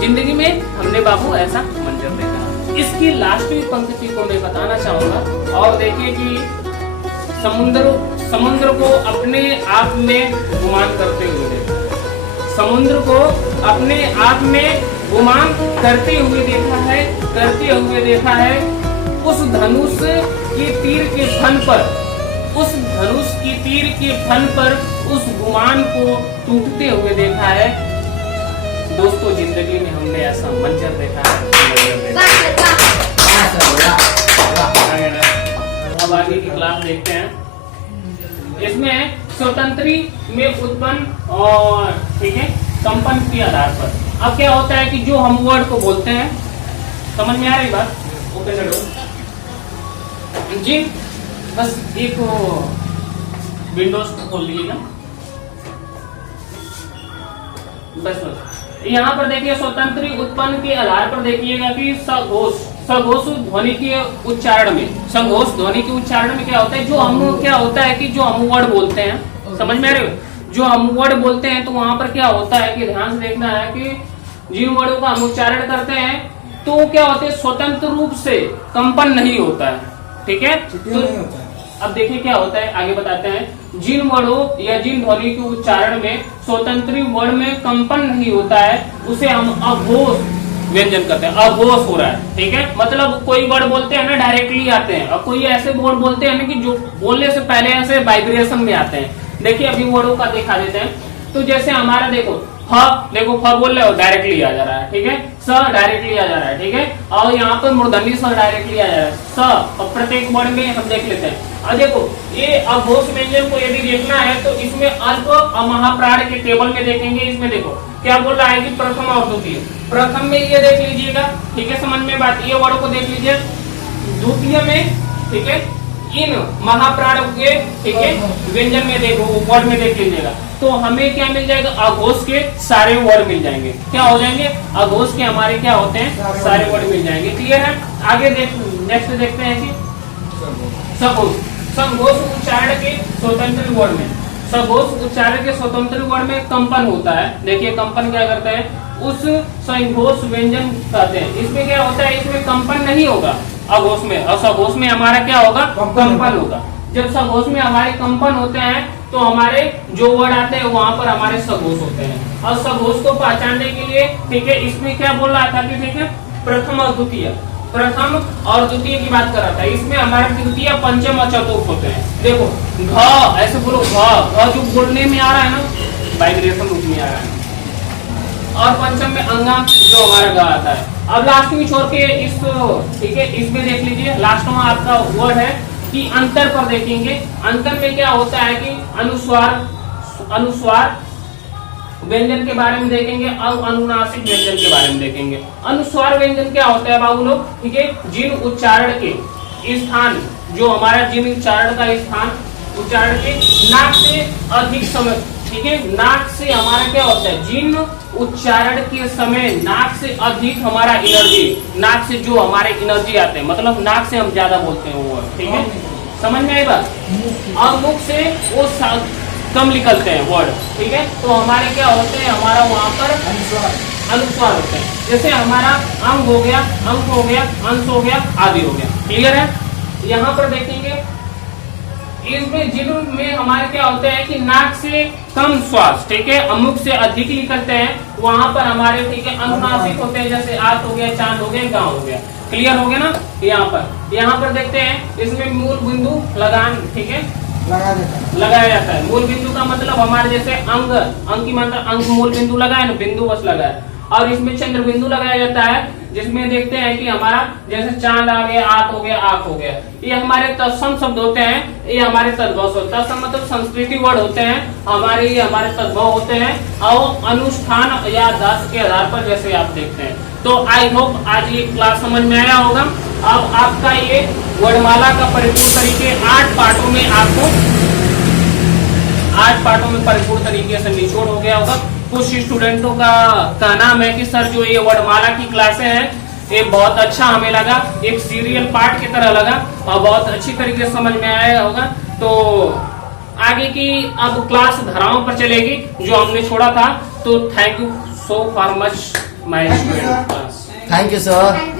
जिंदगी में हमने बाबू ऐसा मंजर देखा। इसकी लास्टवी पंक्ति को मैं बताना चाहूंगा और देखिए कि समुद्र को अपने आप में गुमान करते हुए देखा, समुद्र को अपने आप में गुमान करते हुए देखा है उस धनुष की तीर के फन पर, उस धनुष की तीर के फन पर उस गुमान को टूटते हुए देखा है। दोस्तों जिंदगी में हमने ऐसा मंजर देखा है। अब आगे की क्लास देखते हैं। इसमें स्वतंत्री में उत्पन्न और ठीक है कंपन के आधार पर अब क्या होता है कि जो हम वर्ड को बोलते हैं, समझ में आ रही बात? ओके जी, बस एक विंडोज खोल लीजिएगा। बस यहाँ पर देखिए स्वतंत्री उत्पन्न के आधार पर देखिएगा कि सघोष ध्वनि के उच्चारण में, सघोष ध्वनि के उच्चारण में क्या होता है, जो हम क्या होता है कि जो हम वर्ड बोलते हैं, समझ में आ रहे हो, जो हम वर्ड बोलते हैं तो वहां पर क्या होता है कि ध्यान से देखना है कि जिन वर्डों का हम उच्चारण करते हैं तो क्या होते हैं स्वतंत्र रूप से कंपन नहीं होता है। ठीक है, तो अब देखिए क्या होता है, आगे बताते हैं। जिन वर्डों या जिन ध्वनि के उच्चारण में स्वतंत्री वर्ण में कंपन नहीं होता है उसे हम अघोष व्यंजन करते हैं। अघोष हो रहा है, ठीक है, मतलब कोई वर्ड बोलते हैं ना डायरेक्टली आते हैं, और कोई ऐसे वर्ड बोलते हैं ना कि जो बोलने से पहले ऐसे वाइब्रेशन में आते हैं। देखिए अभी वर्डों का दिखा देते हैं। तो जैसे हमारा देखो देखो फ बोल रहे हो डायरेक्टली आ जा रहा है, ठीक है, स डायरेक्टली आ जा रहा है, ठीक है, और यहाँ पर मूर्धन्य स डायरेक्टली आ जा रहा है, स। और प्रत्येक वर्ड में हम देख लेते हैं। और देखो ये अघोष व्यंजन को यदि देखना है तो इसमें अल्प और महाप्राण के टेबल में देखेंगे। इसमें देखो क्या बोल रहा है कि प्रथम और द्वितीय। प्रथम में ये देख लीजिएगा, ठीक है, समझ में बात, ये वर्ड को देख लीजिए। द्वितीय में, ठीक है, इन महाप्राण के, ठीक है, व्यंजन में देखो, वर्ड में देख लीजिएगा, तो हमें क्या मिल जाएगा, अघोष के सारे वर्ड मिल जाएंगे। क्या हो जाएंगे, अघोष के हमारे क्या होते हैं, सारे वर्ड मिल जाएंगे। क्लियर है? आगे नेक्स्ट देखते हैं कि सघोष, सघोष उच्चारण के स्वतंत्र वर्ड में, सघोष उच्चारण के स्वतंत्र वर्ड में कंपन होता है। देखिए कंपन क्या करता है, उस संघोष व्यंजन कहते हैं। इसमें क्या होता है, इसमें कंपन नहीं होगा अघोष में, और सघोष में हमारा क्या होगा, कंपन होगा। जब सघोष में हमारे कंपन होते हैं तो हमारे जो वर्ड आते हैं वहां पर हमारे सघोष होते हैं। और सघोष को पहचानने के लिए, ठीक है, इसमें क्या बोल रहा था कि ठीक है प्रथम और द्वितीय, प्रथम और द्वितीय की बात कर रहा था। इसमें हमारे तृतीय, पंचम और चतुर्थ होते हैं। देखो घ, ऐसे बोलो घ जो बोलने में आ रहा है ना, वाइब्रेशन रूप में आ रहा है, और पंचम में अंगा जो हमारा ग आता है। अब लास्ट में छोड़ के इस, ठीक है, इसमें देख लीजिए, लास्ट में आपका वर्ड है कि अंतर पर देखेंगे। अंतर में क्या होता है कि अनुस्वार व्यंजन के बारे में देखेंगे और अनुनासिक व्यंजन के बारे में देखेंगे। अनुस्वार व्यंजन क्या होता है बाबू लोग, ठीक है, जिन उच्चारण के स्थान, जो हमारा जिन उच्चारण का स्थान, उच्चारण के नाक से अधिक समय, ठीक है, नाक से हमारा क्या होता है, जिन उच्चारण के समय नाक से अधिक हमारा एनर्जी, नाक से जो हमारे एनर्जी आते हैं, मतलब नाक से हम ज्यादा बोलते हैं वो, ठीक है, समझ में आई बात, और मुख से वो कम निकलते हैं वर्ड, ठीक है, तो हमारे क्या होते हैं, हमारा वहां पर अनुस्वार होते हैं। जैसे हमारा अंग हो गया, अंक हो गया, अंश हो गया, आदि हो गया। क्लियर है? यहाँ पर देखेंगे इसमें जिनमें हमारे क्या होते हैं कि नाक से कम श्वास, ठीक है, मुख से अधिक निकलते हैं, वहां पर हमारे, ठीक है, अनुनासिक होते हैं। जैसे आत हो गया, चांद हो गया, गांव हो गया। क्लियर हो गया ना? यहाँ पर देखते हैं इसमें मूल बिंदु लगान, ठीक है, लगाया जाता है। मूल बिंदु का मतलब हमारे जैसे अंग की मात्रा, अंग मूल बिंदु लगाए ना, बिंदु बस लगाए। और इसमें चंद्र बिंदु लगाया जाता है, जिसमें देखते हैं कि हमारा जैसे चांद आ गया, आत हो गया, आंख हो गया, ये हमारे तत्सम शब्द होते हैं, ये हमारे तद्भव होता है। तत्सम मतलब संस्कृति वर्ड होते हैं हमारे, ये हमारे तद्भव होते हैं, और अनुष्ठान या दास के आधार पर जैसे आप देखते हैं। तो आई होप आज ये क्लास समझ में आया होगा। अब आपका ये वर्णमाला का परिपूर्ण तरीके 8 पार्टों में आपको 8 पार्टों में परिपूर्ण तरीके से निचोड़ हो गया होगा। कुछ स्टूडेंटों का नाम है कि सर जो ये वर्णमाला की क्लासें हैं ये बहुत अच्छा हमें लगा, एक सीरियल पार्ट की तरह लगा और बहुत अच्छी तरीके से समझ में आया होगा। तो आगे की अब क्लास धाराओं पर चलेगी जो हमने छोड़ा था। तो thank you so for much. My Thank you, student sir. Class. Thank you sir. Thank you,